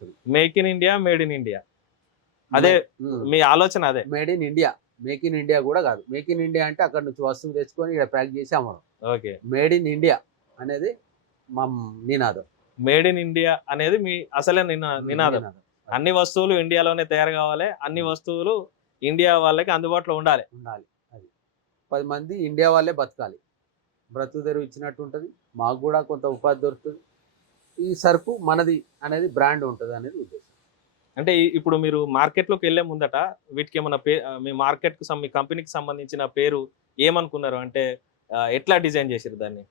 వస్తుంది make in India made in India అదే మీ ఆలోచన అదే. Made in India make in India కూడా కాదు. మేక్ ఇన్ ఇండియా అంటే అక్కడ నుంచి వస్తువు తెచ్చుకొని ఇక్కడ ప్యాక్ చేసి అమ్మడం. ఓకే మేడ్ ఇన్ ఇండియా అనేది మా నినాదం. మేడ్ ఇన్ ఇండియా అనేది మీ అసలే నినా నినాదం. అన్ని వస్తువులు ఇండియాలోనే తయారు కావాలి. అన్ని వస్తువులు ఇండియా వాళ్ళకి అందుబాటులో ఉండాలి. ఉండాలి. అది. పది మంది ఇండియా వాళ్ళే బతకాలి. బ్రతుకు తెరువు ఇచ్చినట్టు ఉంటుంది. మాకు కూడా కొంత ఉపాధి దొరుకుతుంది. ఈ సరుకు మనది అనేది బ్రాండ్ ఉంటుంది అనేది ఉద్దేశం. అంటే ఇప్పుడు మీరు మార్కెట్లోకి వెళ్ళే ముందట వీటికి ఏమన్నా పే మీ మార్కెట్కి మీ కంపెనీకి సంబంధించిన పేరు ఏమనుకున్నారు? అంటే ఎట్లా డిజైన్ చేసారు దాన్ని?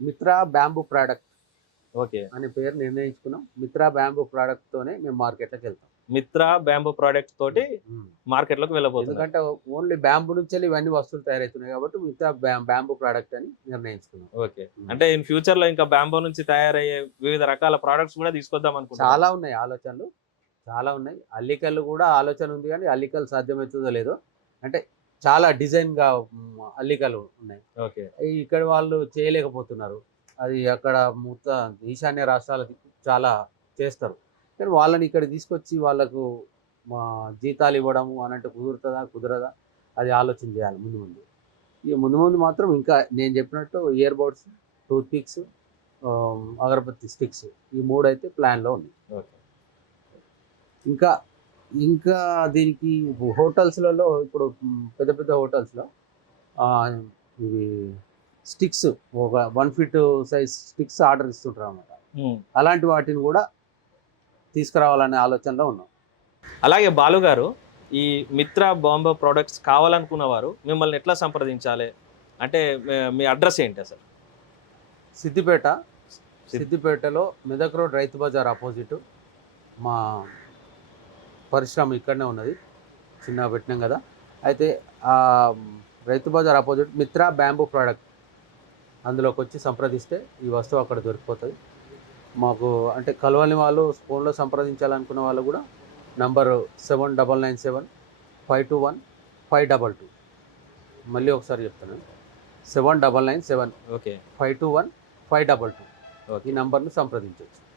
Mitra bamboo product okay. అనే పేరు నిర్ణయించుకున్నాం. మిత్రా బ్యాంబూ ప్రోడక్ట్ తోనే మేము మార్కెట్లోకి వెళ్తాం. మిత్రా బ్యాంబూ ప్రోడక్ట్ తోటి మార్కెట్లోకి వెళ్ళబోతున్నారు ఎందుకంటే ఓన్లీ బ్యాంబూ నుంచి ఇవన్నీ వస్తువులు తయారవుతున్నాయి కాబట్టి మిత్రా బ్యా- బ్యాంబూ ప్రోడక్ట్ అని నిర్ణయించుకున్నాం. ఓకే. అంటే ఇన్ ఫ్యూచర్లో ఇంకా బ్యాంబో నుంచి తయారయ్యే వివిధ రకాల ప్రోడక్ట్స్ కూడా తీసుకొద్దాం అనుకుంటున్నాను చాలా ఉన్నాయి ఆలోచనలు. చాలా ఉన్నాయి. అల్లికలు కూడా ఆలోచన ఉంది కానీ అల్లికలు సాధ్యమవుతుందో లేదో. అంటే చాలా డిజైన్గా అల్లికలు ఉన్నాయి. ఓకే. ఇక్కడ వాళ్ళు చేయలేకపోతున్నారు. అది అక్కడ మొత్తం ఈశాన్య రాష్ట్రాలకి చాలా చేస్తారు. కానీ వాళ్ళని ఇక్కడ తీసుకొచ్చి వాళ్ళకు మా జీతాలు ఇవ్వడము అని అంటే కుదురుతుందా కుదరదా? అది ఆలోచన చేయాలి ముందు ముందు. ఇక ముందు ముందు మాత్రం ఇంకా నేను చెప్పినట్టు ఇయర్ బడ్స్ టూత్ పిక్స్ అగరబత్తి స్టిక్స్ ఈ మూడు అయితే ప్లాన్లో ఉన్నాయి. ఓకే. ఇంకా ఇంకా దీనికి హోటల్స్లలో ఇప్పుడు పెద్ద పెద్ద హోటల్స్లో ఇవి స్టిక్స్ ఒక one feet size sticks order ఇస్తుంటారు అన్నమాట. అలాంటి వాటిని కూడా తీసుకురావాలనే ఆలోచనలో ఉన్నాం. అలాగే బాలు గారు ఈ మిత్రా బాంబో ప్రోడక్ట్స్ కావాలనుకున్న వారు మిమ్మల్ని ఎట్లా సంప్రదించాలి? అంటే మీ- అడ్రస్ ఏంటి అసలు? సిద్దిపేట సిద్దిపేటలో మెదక్ రోడ్ రైతు బజార్ ఆపోజిట్ మా పరిశ్రమ ఇక్కడనే ఉన్నది. చిన్నగా పెట్టినాం కదా. అయితే Rythu Bazar opposite Mitra bamboo product. అందులోకి వచ్చి సంప్రదిస్తే ఈ వస్తువు అక్కడ దొరికిపోతుంది. మాకు అంటే కలవని వాళ్ళు ఫోన్లో సంప్రదించాలనుకున్న వాళ్ళు కూడా number seven double nine seven five two one five double two. మళ్ళీ ఒకసారి చెప్తాను seven double nine seven okay. Five two one five double two. Okay. ఈ నంబర్ను సంప్రదించవచ్చు